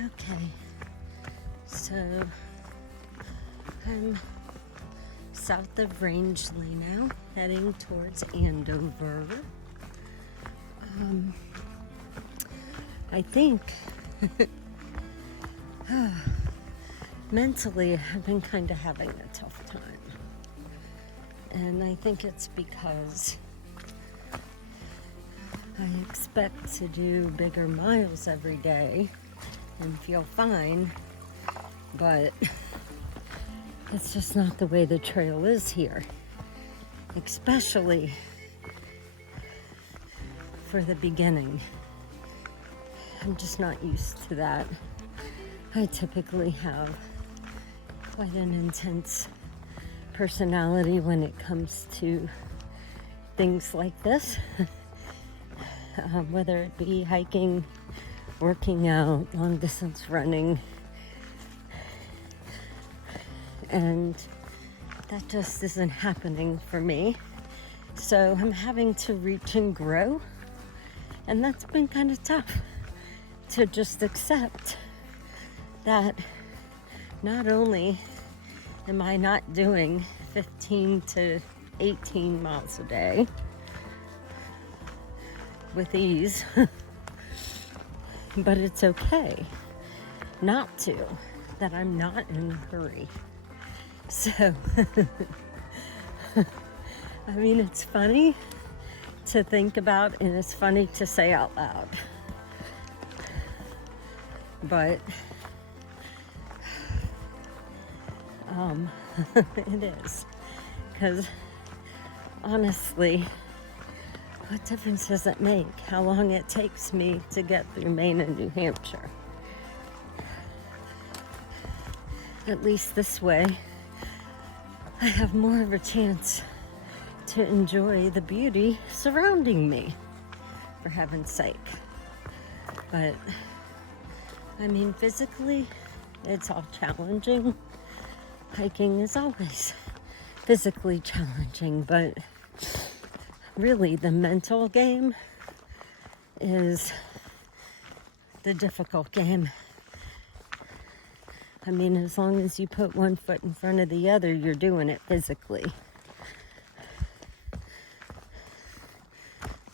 Okay, so I'm south of Rangeley now, heading towards Andover. I think mentally I've been kind of having a tough time. And I think it's because I expect to do bigger miles every day and feel fine, but it's just not the way the trail is here, especially for the beginning. I'm just not used to that. I typically have quite an intense personality when it comes to things like this, whether it be hiking, working out, long distance running, and that just isn't happening for me. So I'm having to reach and grow, and that's been kind of tough to just accept that not only am I not doing 15 to 18 miles a day with ease, but it's okay not to, that I'm not in a hurry. So, I mean, it's funny to think about and it's funny to say out loud, but it is, because honestly, what difference does it make how long it takes me to get through Maine and New Hampshire? At least this way, I have more of a chance to enjoy the beauty surrounding me, for heaven's sake. But, I mean, physically, it's all challenging. Hiking is always physically challenging, but really the mental game is the difficult game. I mean, as long as you put one foot in front of the other, you're doing it physically.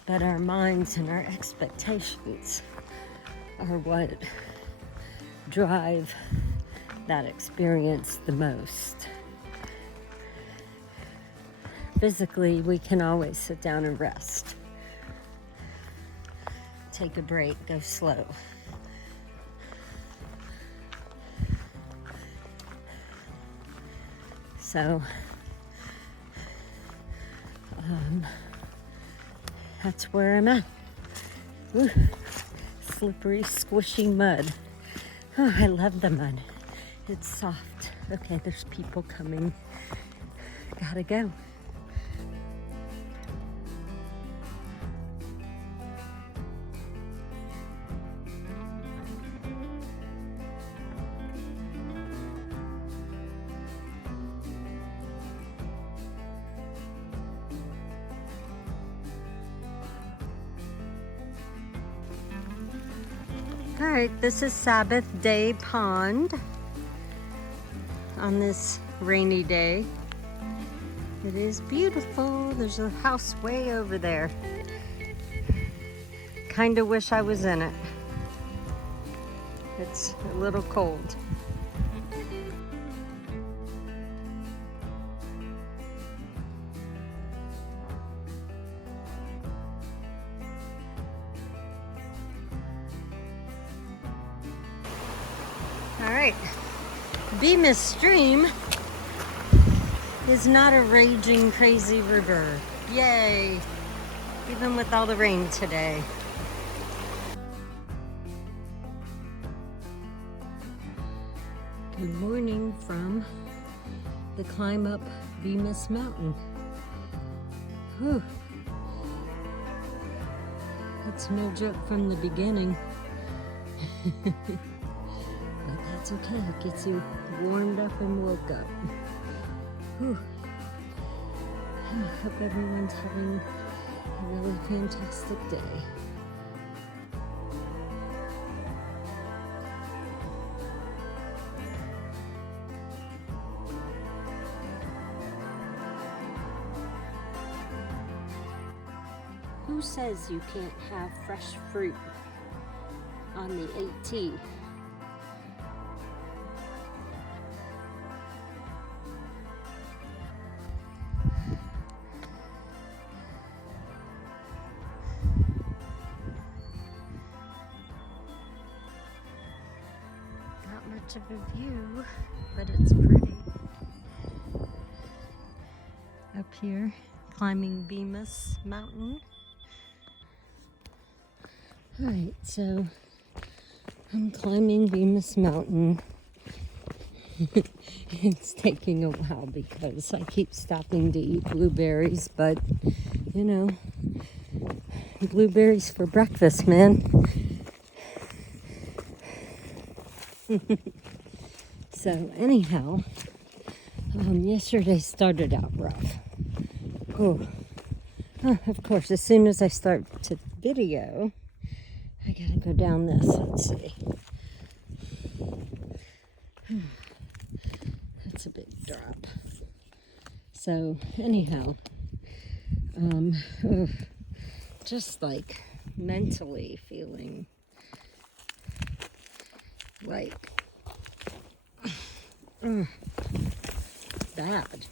But our minds and our expectations are what drive that experience the most. Physically, we can always sit down and rest. Take a break, go slow. So, that's where I'm at. Ooh, slippery, squishy mud. Oh, I love the mud. It's soft. Okay, there's people coming. Gotta go. All right, this is Sabbath Day Pond on this rainy day. It is beautiful. There's a house way over there. Kind of wish I was in it. It's a little cold. All right, Bemis Stream is not a raging crazy river. Yay, even with all the rain today. Good morning from the climb up Bemis Mountain. Whew. It's no joke from the beginning. But that's okay, it gets you warmed up and woke up. Whew. I hope everyone's having a really fantastic day. Who says you can't have fresh fruit on the AT? Not much of a view, but it's pretty. Up here, climbing Bemis Mountain. Alright, so I'm climbing Bemis Mountain. It's taking a while because I keep stopping to eat blueberries, but you know, blueberries for breakfast, man. So anyhow, yesterday started out rough. Oh, of course, as soon as I start to video, I gotta go down this. Let's see. That's a big drop. So anyhow, just like mentally feeling like bad.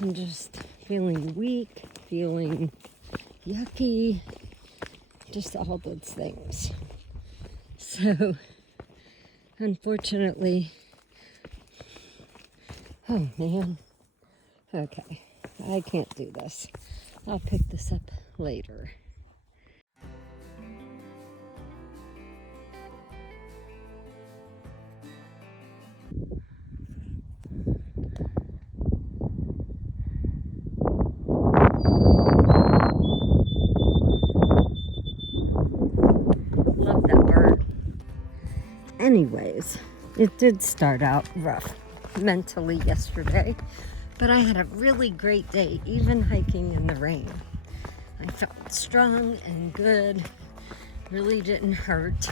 I'm just feeling weak, feeling yucky, just all those things. So, unfortunately, oh man, okay, I can't do this. I'll pick this up later. Love that bird. Anyways, it did start out rough mentally yesterday, but I had a really great day, even hiking in the rain. I felt strong and good, really didn't hurt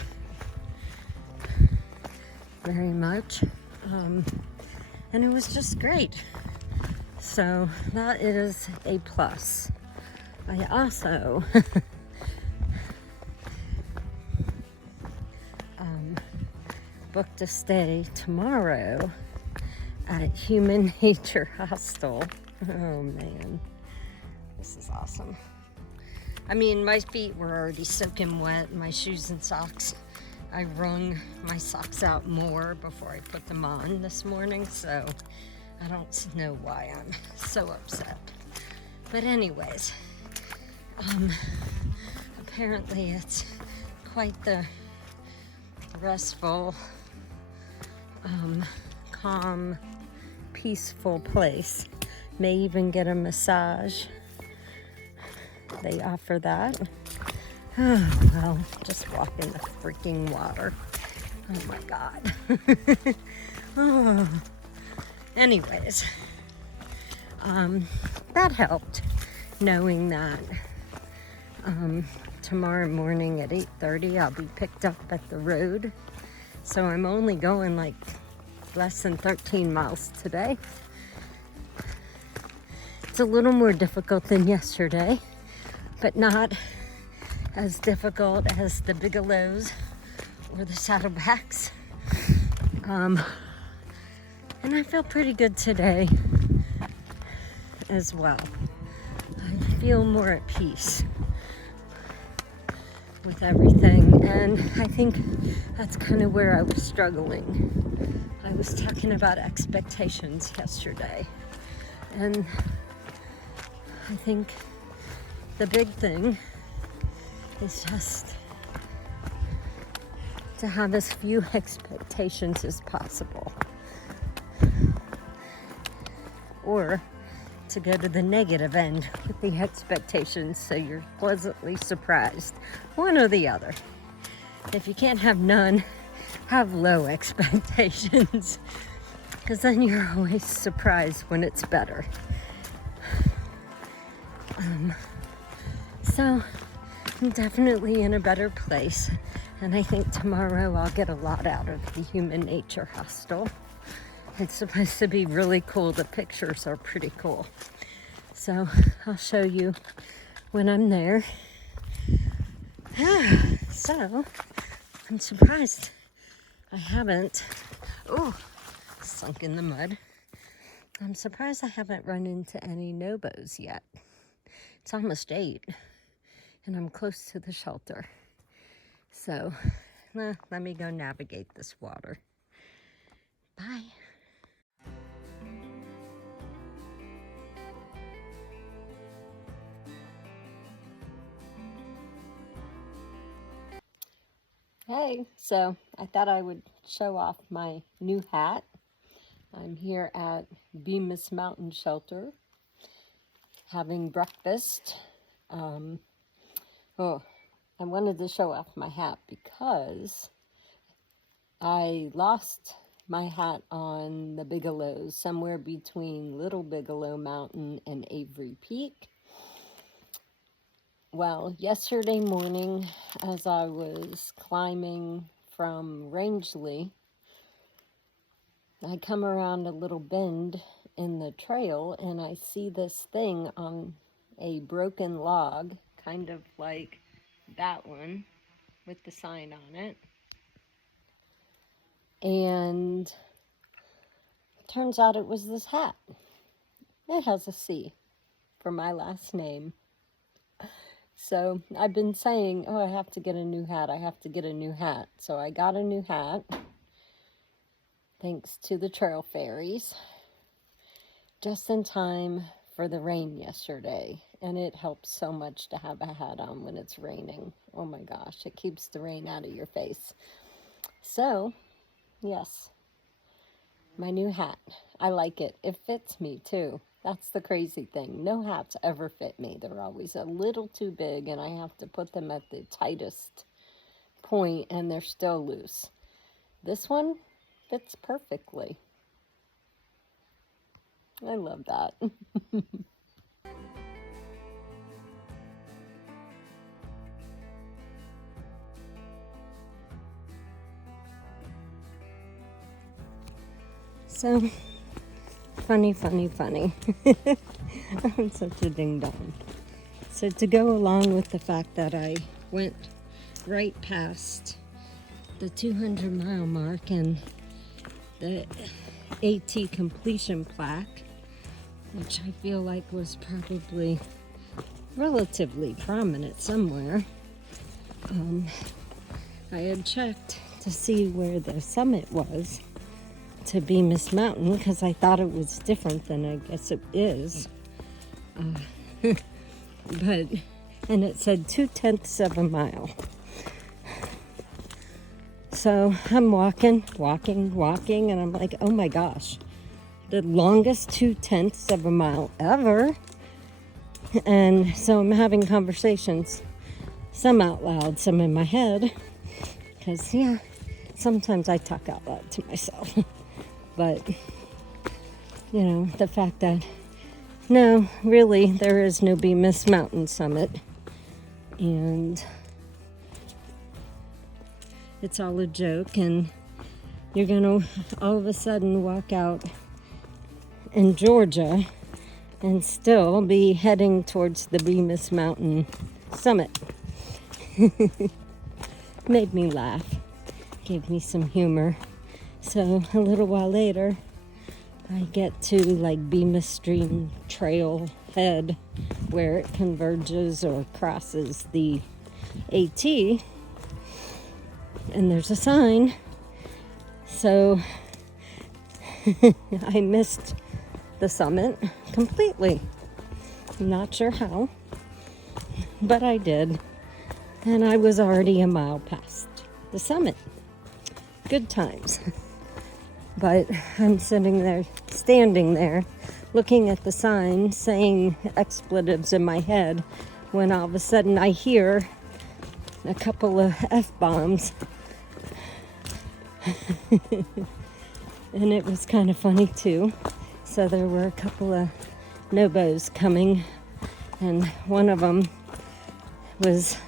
very much, and it was just great. So that is a plus. I also booked a stay tomorrow at Human Nature Hostel. Oh man, this is awesome. I mean, my feet were already soaking wet, my shoes and socks. I wrung my socks out more before I put them on this morning, so I don't know why I'm so upset. But anyways, apparently it's quite the restful, calm, peaceful place. May even get a massage. They offer that. Oh, well, just walk in the freaking water. Oh my God. Oh. Anyways, that helped, knowing that tomorrow morning at 8:30 I'll be picked up at the road. So I'm only going like less than 13 miles today. It's a little more difficult than yesterday, but not as difficult as the Bigelows or the Saddlebacks. And I feel pretty good today as well. I feel more at peace with everything, and I think that's kind of where I was struggling. I was talking about expectations yesterday, and I think the big thing is just to have as few expectations as possible, or to go to the negative end with the expectations so you're pleasantly surprised. One or the other. If you can't have none, have low expectations, because then you're always surprised when it's better. So I'm definitely in a better place, and I think tomorrow I'll get a lot out of the Human Nature Hostel. It's supposed to be really cool. The pictures are pretty cool. So I'll show you when I'm there. So I'm surprised I haven't, sunk in the mud. I'm surprised I haven't run into any Nobos yet. It's almost 8 and I'm close to the shelter. So let me go navigate this water. Bye. Hey, so I thought I would show off my new hat. I'm here at Bemis Mountain Shelter having breakfast. I wanted to show off my hat because I lost my hat on the Bigelows, somewhere between Little Bigelow Mountain and Avery Peak. Well, yesterday morning, as I was climbing from Rangeley, I come around a little bend in the trail and I see this thing on a broken log, kind of like that one with the sign on it. And turns out it was this hat. It has a C for my last name. So I've been saying, I have to get a new hat. I have to get a new hat. So I got a new hat, thanks to the trail fairies, just in time for the rain yesterday. And it helps so much to have a hat on when it's raining. Oh my gosh, it keeps the rain out of your face. So, yes, my new hat. I like it. It fits me too. That's the crazy thing. No hats ever fit me. They're always a little too big and I have to put them at the tightest point and they're still loose. This one fits perfectly. I love that. So, funny. I'm such a ding dong. So to go along with the fact that I went right past the 200-mile mark and the AT completion plaque, which I feel like was probably relatively prominent somewhere, I had checked to see where the summit was to Bemis Mountain because I thought it was different than I guess it is. And it said 2/10 of a mile. So I'm walking, and I'm like, oh my gosh, the longest 2/10 of a mile ever. And so I'm having conversations, some out loud, some in my head, because sometimes I talk out loud to myself. But, the fact that, no, really, there is no Bemis Mountain summit. And it's all a joke. And you're going to all of a sudden walk out in Georgia and still be heading towards the Bemis Mountain summit. Made me laugh. Gave me some humor. So a little while later, I get to Bemis Stream Trail head where it converges or crosses the AT, and there's a sign. So I missed the summit completely. I'm not sure how, but I did. And I was already a mile past the summit. Good times. But I'm standing there, looking at the sign, saying expletives in my head, when all of a sudden I hear a couple of F-bombs. And it was kind of funny too. So there were a couple of Nobos coming, and one of them was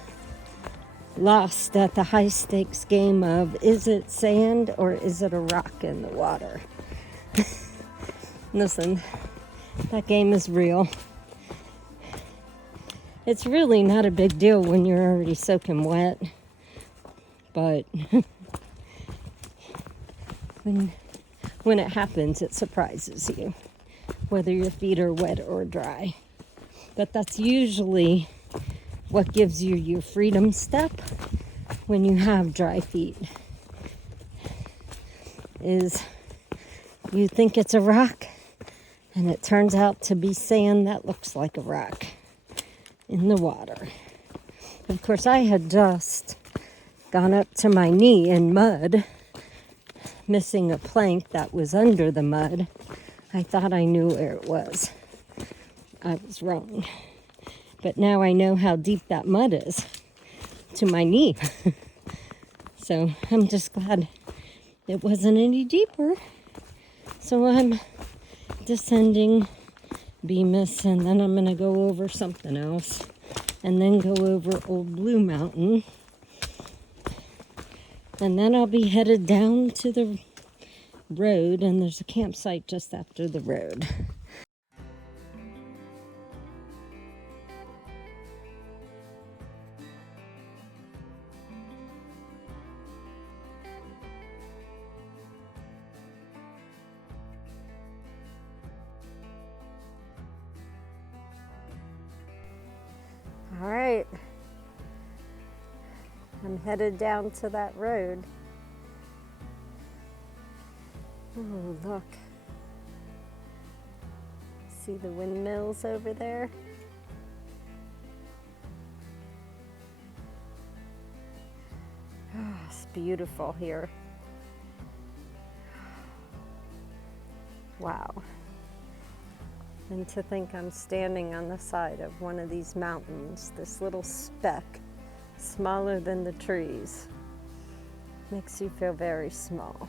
lost at the high stakes game of, is it sand or is it a rock in the water? Listen, that game is real. It's really not a big deal when you're already soaking wet, but when it happens, it surprises you, whether your feet are wet or dry. But that's usually what gives you your freedom step when you have dry feet, is you think it's a rock, and it turns out to be sand that looks like a rock in the water. Of course, I had just gone up to my knee in mud, missing a plank that was under the mud. I thought I knew where it was. I was wrong. But now I know how deep that mud is, to my knee. So I'm just glad it wasn't any deeper. So I'm descending Bemis, and then I'm going to go over something else, and then go over Old Blue Mountain. And then I'll be headed down to the road, and there's a campsite just after the road. All right, I'm headed down to that road. Oh, look. See the windmills over there? Oh, it's beautiful here. Wow. And to think I'm standing on the side of one of these mountains, this little speck, smaller than the trees, makes you feel very small.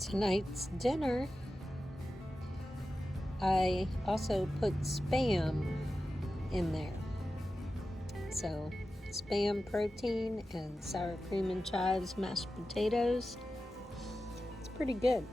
Tonight's dinner, I also put Spam in there. So Spam protein and sour cream and chives mashed potatoes. It's pretty good.